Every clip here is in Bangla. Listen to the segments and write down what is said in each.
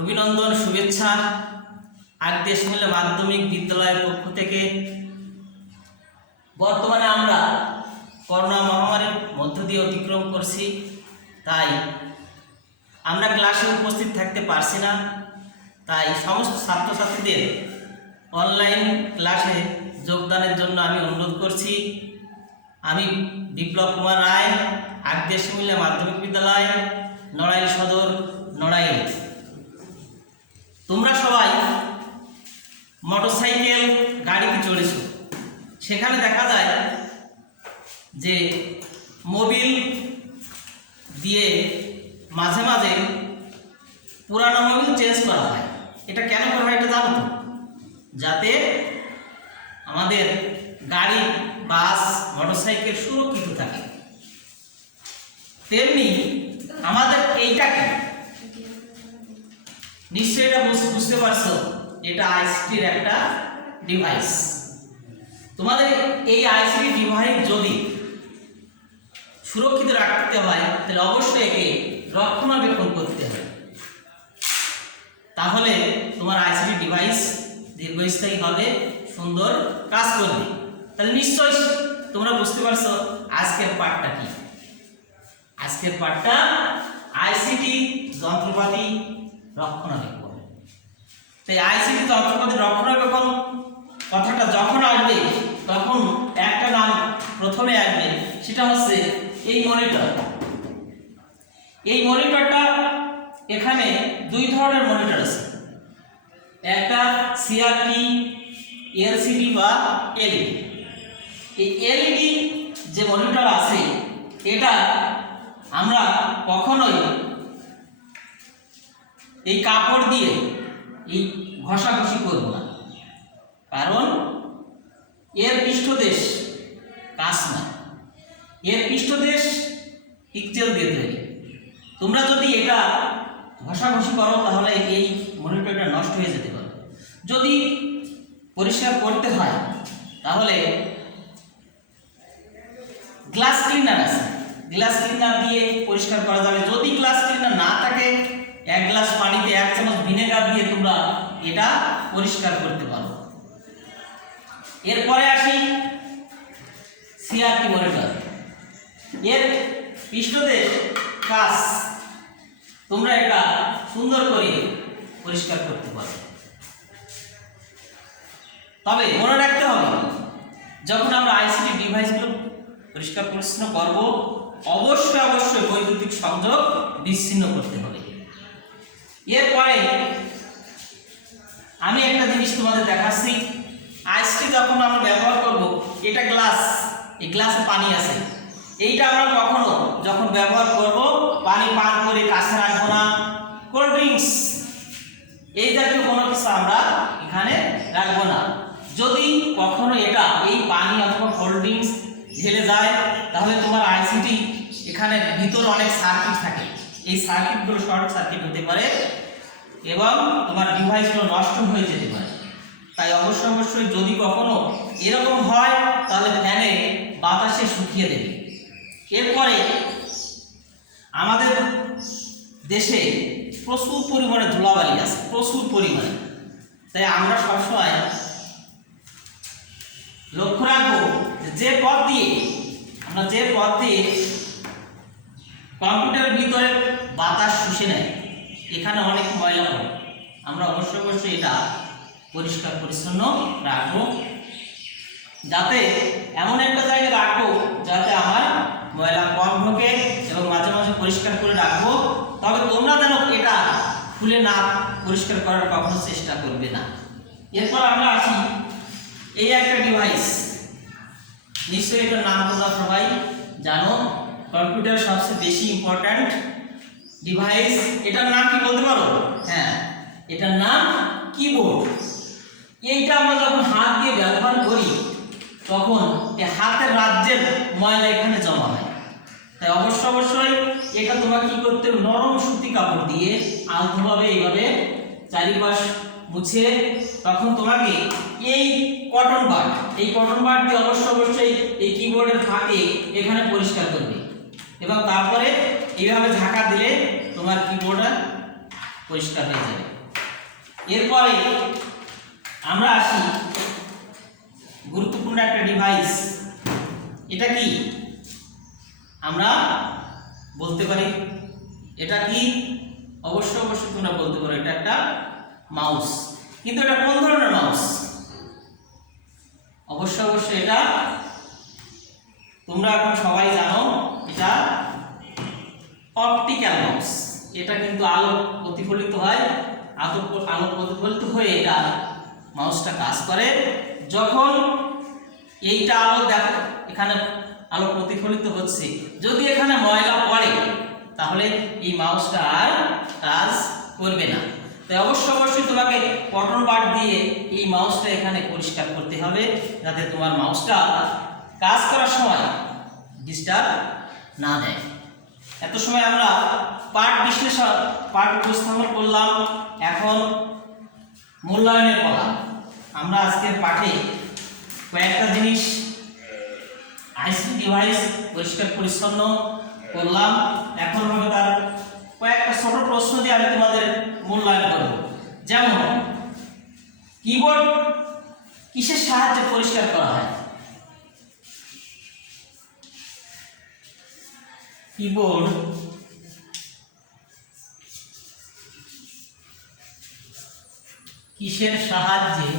অভিনন্দন, শুভেচ্ছা। আজকে শুনলে মাধ্যমিক বিদ্যালয়ের পক্ষ থেকে বর্তমানে আমরা করোনা মহামারীর মধ্য দিয়ে অতিক্রম করছি। তাই আমরা ক্লাসে উপস্থিত থাকতে পারছি না। তাই সমস্ত ছাত্রছাত্রীদের অনলাইন ক্লাসে যোগদানের জন্য আমি অনুরোধ করছি। আমি বিপ্লব কুমার রায় আগদেশ মিল্লা মাধ্যমিক বিদ্যালয়, নড়াইল সদর, নড়াইল। তোমরা সবাই মোটরসাইকেল, গাড়িতে চড়েছ। সেখানে দেখা যায় যে মোবিল দিয়ে মাঝে মাঝে পুরানো মোবিল চেঞ্জ করা হয়। এটা কেন করা হয় এটা জানো যাতে আমাদের গাড়ি, বাস, মোটরসাইকেল সুরক্ষিত থাকে। তেমনি আমাদের এইটাকে নিশ্চয়ই এটা বুঝ- বুঝতে পারছ এটা আইসিটির একটা ডিভাইস তোমাদের এই আইসিটি ডিভাইস যদি সুরক্ষিত রাখতে হয়, তাহলে অবশ্যই একে রক্ষণাবেক্ষণ করতে হবে। তাহলে তোমার আইসিটি ডিভাইস দীর্ঘস্থায়ী হবে সুন্দর কাজ করবে। তাহলে নিশ্চয়ই তোমরা বুঝতে পারছ আজকের পাঠটা কি। আজকের পাঠটা আইসিটি যন্ত্রপাতি রক্ষণাবেক্ষণ। তাই আইসিটি যন্ত্রপাতি রক্ষণাবেক্ষণ কথাটা যখন আসবে, তখন একটা নাম প্রথমে আসবে, সেটা হচ্ছে এই মনিটর এই মনিটরটা এখানে দুই ধরনের মনিটর আছে। একটা সিআরটি এলসিডি বা এলইডি এই এলইডি যে মনিটর আছে, এটা আমরা কখনোই এই কাপড় দিয়ে এই ঘষাঘষি করব না। কারণ এর পৃষ্ঠদেশ কাঁচ না। এর পৃষ্ঠদেশ পিকচেল দিয়ে তৈরি। তোমরা যদি এটা ঘষাঘষি করো, তাহলে এই মনিটরটা নষ্ট হয়ে যেতে পারে। যদি পরিষ্কার করতে হয়, তাহলে গ্লাস ক্লিনার আছে। গ্লাস ক্লিনার দিয়ে পরিষ্কার করা যাবে। যদি গ্লাস ক্লিনার না থাকে এক গ্লাস পানিতে এক চামচ ভিনেগার দিয়ে তোমরা এটা পরিষ্কার করতে পারো। এরপরে আসি সিআরটি মনিটর। এর পৃষ্ঠদেশ কাজ তোমরা এটা সুন্দর করে পরিষ্কার করতে পারো। তবে মনে রাখতে হবে, যখন আমরা আইসিটি ডিভাইসগুলো পরিষ্কার পরিচ্ছন্ন করব, অবশ্যই অবশ্যই বৈদ্যুতিক সংযোগ বিচ্ছিন্ন করতে হবে। এরপরে আমি একটা জিনিস তোমাদের দেখাচ্ছি। আইসটি যখন আমরা ব্যবহার করব, এটা গ্লাস। এই গ্লাসে পানি আছে। এইটা আমরা কখনো যখন ব্যবহার করব, পানি পান করে কাছে রাখব না। কোল্ড ড্রিঙ্কস, এই জাতীয় কোনো কিছু আমরা এখানে রাখব না। যদি কখনো এটা, এই পানি অথবা কোল্ড ড্রিঙ্কস ঢেলে যায়, তাহলে তোমার আইসিটি এখানে ভিতর অনেক সার্কিট থাকে। এই সার্কিটগুলো শর্ট সার্কিট হতে পারে এবং তোমার ডিভাইসগুলো নষ্ট হয়ে যেতে পারে। তাই অবশ্যই অবশ্যই যদি কখনো এরকম হয়, তাহলে ফ্যানে বাতাসে শুকিয়ে দেবে। এরপরে আমাদের দেশে প্রচুর পরিমাণে ধুলাবালি আছে, প্রচুর পরিমাণে। তাই আমরা সবসময় লক্ষ্য রাখব যে যে পথ দিয়ে, আমরা যে পথ দিয়ে কম্পিউটারের ভিতরে বাতাস শুষে নেয়। এখানে অনেক ময়লা হয়। আমরা অবশ্যই অবশ্যই এটা পরিষ্কার, পরিচ্ছন্ন রাখব। যাতে এমন একটা জায়গায় রাখব যাতে আমার ময়লা কম ঢোকে এবং মাঝে মাঝে পরিষ্কার করে রাখব। তবে তোমরা যেন এটা খুলে না পরিষ্কার করার কখনো চেষ্টা করবে না। এরপর আমরা আসি এই একটা ডিভাইস নিশ্চয়ই এটার নাম তোমরা সবাই জানো। কম্পিউটার সবচেয়ে বেশি ইম্পর্ট্যান্ট ডিভাইস এটার নাম কি বলতে পারো? হ্যাঁ। এটার নাম কিবোর্ড এইটা আমরা যখন হাত দিয়ে ব্যবহার করি তখন এই হাতের রাজ্যের ময়লা এখানে জমা হয়। তাই অবশ্য অবশ্যই এটা তোমার কি করতে নরম সুতি কাপড় দিয়ে আলতোভাবে এইভাবে চারিপাশ মুছে তখন তোমাকে এই কটন বাট এই কটন বাট দিয়ে অবশ্য অবশ্যই এই কিবোর্ডের ফাঁকে এখানে পরিষ্কার করবে। এবং তারপরে এইভাবে ঝাঁকা দিলে তোমার কিবোর্ডটা পরিষ্কার হয়ে যাবে। এরপরে আমরা আসি গুরুত্বপূর্ণ একটা ডিভাইস এটা কি? আমরা বলতে পারি, এটা কি? অবশ্যই অবশ্যই তোমরা বলতে পারো, এটা একটা মাউস কিন্তু এটা কোন ধরনের মাউস অবশ্য অবশ্যই এটা তোমরা এখন সবাই জানো এটা অপটিক্যাল মাউস এটা কিন্তু আলো প্রতিফলিত হয় আলো আলো প্রতিফলিত হয়ে এটা মাউসটা কাজ করে। যখন এইটা আলো দেখো এখানে আলো প্রতিফলিত হচ্ছে। যদি এখানে ময়লা পড়ে, তাহলে এই মাউসটা আর কাজ করবে না। তাই অবশ্যই অবশ্যই তোমাকে কটন বাট দিয়ে এই মাউসটা এখানে পরিষ্কার করতে হবে, যাতে তোমার মাউসটা কাজ করার সময় ডিস্টার্ব না দেয়। এত সময় আমরা পাঠ বিশ্লেষণ, পাঠ উপস্থাপন করলাম, এখন মূল্যায়নের পড়া আমরা আজকের পাঠে কয়েকটা জিনিস আইসি ডিভাইস পরিষ্কার পরিচ্ছন্ন করলাম। এখন হবে তার কয়েকটা ছোট প্রশ্ন দিয়ে আমি তোমাদের মূল্যায়ন করব। যেমন কিবোর্ড কিসের সাহায্যে পরিষ্কার করা হয়? কিবোর্ড কিসের সাহায্যে?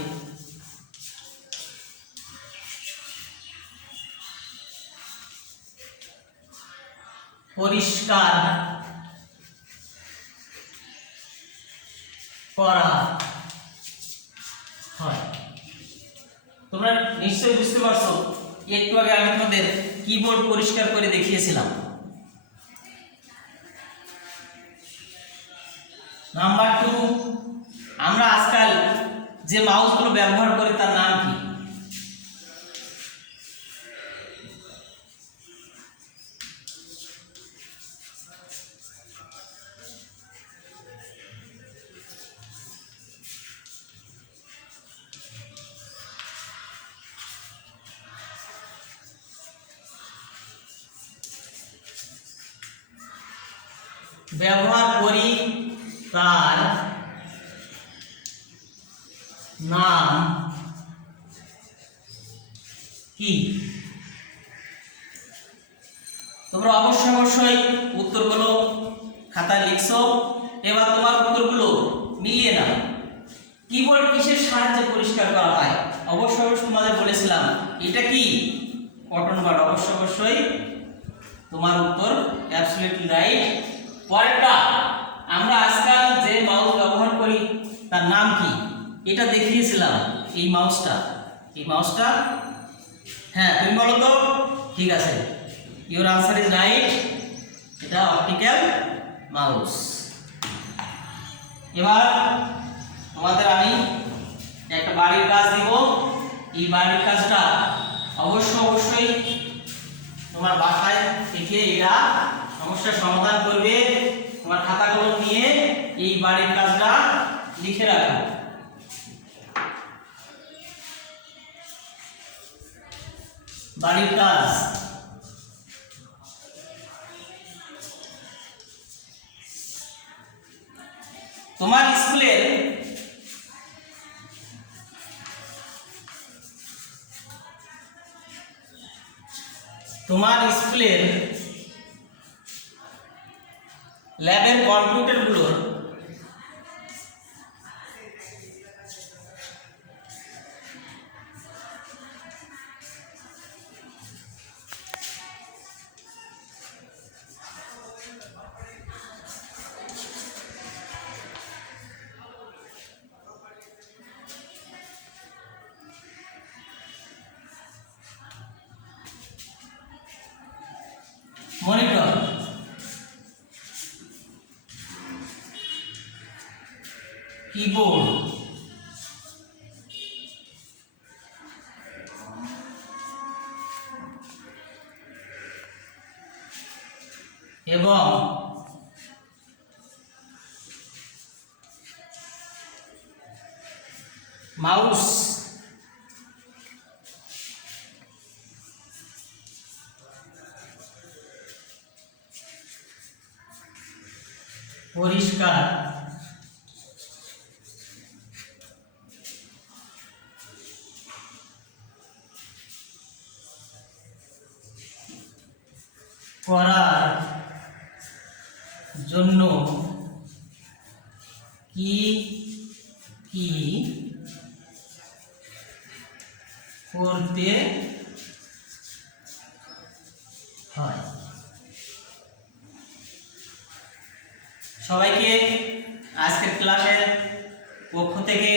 পরিষ্কার করা হয়। তোমরা নিশ্চয়ই বুঝতে পারছ, একটু আগে আমি তোমাদের কিবোর্ড পরিষ্কার করে দেখিয়েছিলাম। নাম্বার টু আমরা আজকাল যে মাউসগুলো ব্যবহার করি তার নাম কি? ব্যবহার করি তার নাম কি? তোমরা অবশ্যই অবশ্যই উত্তরগুলো খাতায় লিখছো। এবার তোমার উত্তরগুলো মিলিয়ে নাও। কিবোর্ড কিসের সাহায্যে পরিষ্কার করা হয়? অবশ্যই অবশ্যই তোমাদের বলেছিলাম, এটা কি? কটন বাড অবশ্যই অবশ্যই তোমার উত্তর অ্যাবসলিউটলি রাইট পরেরটা আমরা আজকাল যে মাউস ব্যবহার করি, তার নাম কি? এটা দেখিয়েছিলাম, এই মাউসটা এই মাউসটা হ্যাঁ তুমি বলো তো? ঠিক আছে। ইওর আনসার ইজ রাইট এটা অপটিক্যাল মাউস এবার তোমাদের আমি একটা বাড়ির কাজ দিব। এই বাড়ির কাজটা অবশ্য অবশ্যই তোমার বাসায় থেকে এরা সমস্যার সমাধান করবে। তোমার খাতাগুলো নিয়ে এই বাড়ির কাজটা লিখে রাখো বাড়ির কাজ। তোমার স্কুলের তোমার স্কুলের ল্যাবের কম্পিউটারগুলোর মনিটর কিবোর্ড এবং মাউস পরিষ্কার জন্য কি কি করতে হয়? সবাইকে আজকের ক্লাসের পক্ষ থেকে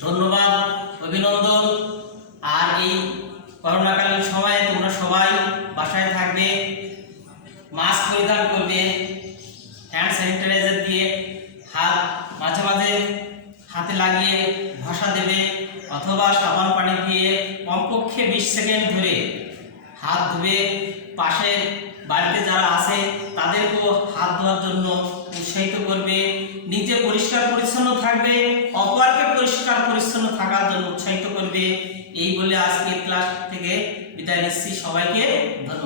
ধন্যবাদ, অভিনন্দন। আর এই করোনাকালীন সময়ে সবাই বাসায় থাকবে মাস্ক পরিধান করবে হ্যান্ড স্যানিটাইজার দিয়ে হাত মাঝে মাঝে হাতে লাগিয়ে ঘষা দেবে অথবা সাবান পানি দিয়ে কমপক্ষে বিশ সেকেন্ড ধরে হাত ধুয়ে পাশের বাড়িতে যারা আছে তাদেরকেও হাত ধোয়ার জন্য উৎসাহিত করবে। নিজে পরিষ্কার পরিচ্ছন্ন থাকবে, অপরকে পরিষ্কার পরিচ্ছন্ন থাকার জন্য উৎসাহিত করবে। এই বলে আজকে ক্লাস থেকে বিদায় নিচ্ছি। সবাইকে ধন্যবাদ।